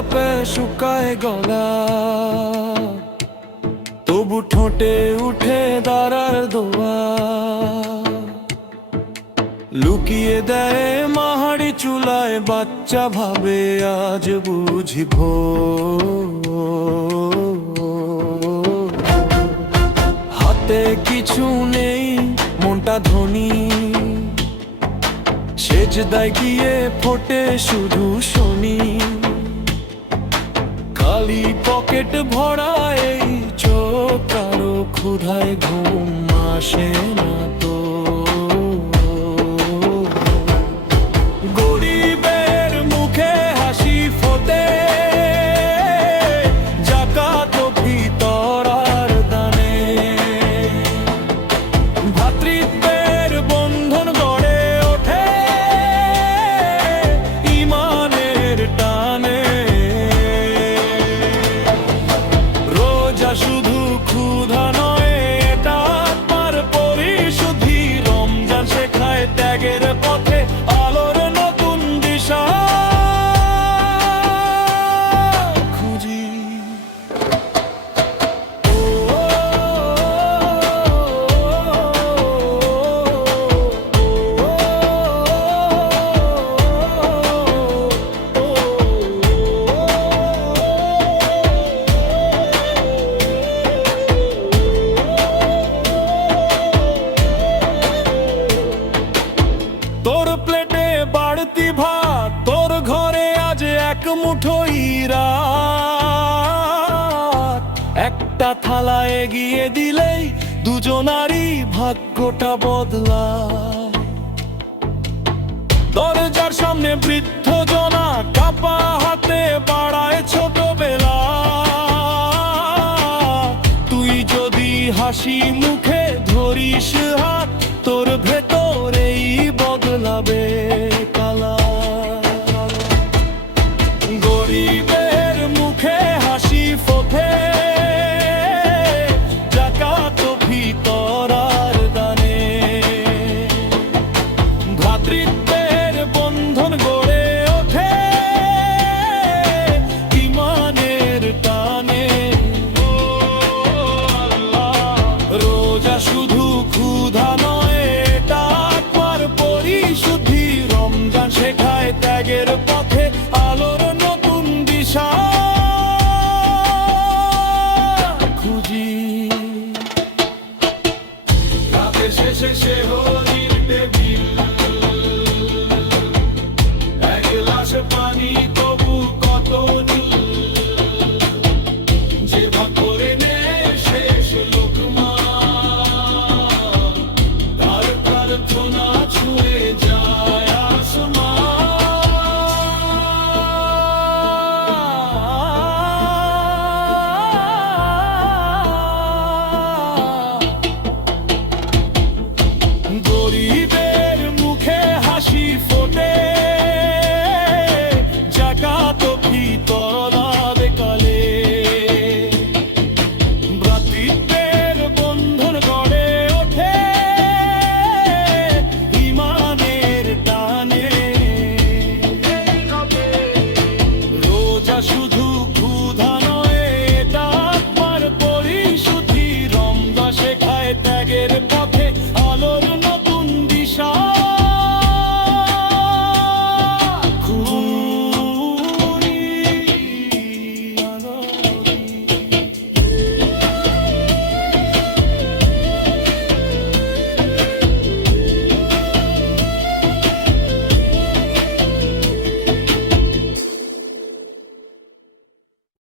চাপে শুকায় গলা, তবু ঠোঁটে উঠে দাঁড়ার দোয়া। লুকিয়ে দেয় মাহাড়ি চুলায়, বাচ্চা ভাবে আজ বুঝিব। হাতে কিছু নেই, মনটা ধনী, সেজদায় গিয়ে ফোটে শুধু শনি। খালি পকেট ভরা এই চোখ, কারো ক্ষুধায় ঘুম আসে না তো। গরিবের মুখে হাসি ফোটে, জাকাত ভিতর আর দানে। ভ্রাতৃত্বের বন্ধন গড়ে ওঠে ইমানের টানে। রোজা শুধু ক্ষুধা নয়, এটা আত্মার পরিশুদ্ধি। রমজান শেখায় ত্যাগের পথে আলোর নতুন দিশা খুঁজি। তোর প্লেটে বাড়তি ভাত, তোর ঘরে আজ এক মুঠোই রাত। একটা থালা এগিয়ে দিলেই দুজনারই ভাগ্যটা বদলায়। দরজার সামনে বৃদ্ধ জনা কাপা হাতে বাড়ায় ছোটবেলা। তুই যদি হাসি মুখে ধরিস হাত, তোর ভেতরেই বদলাবে।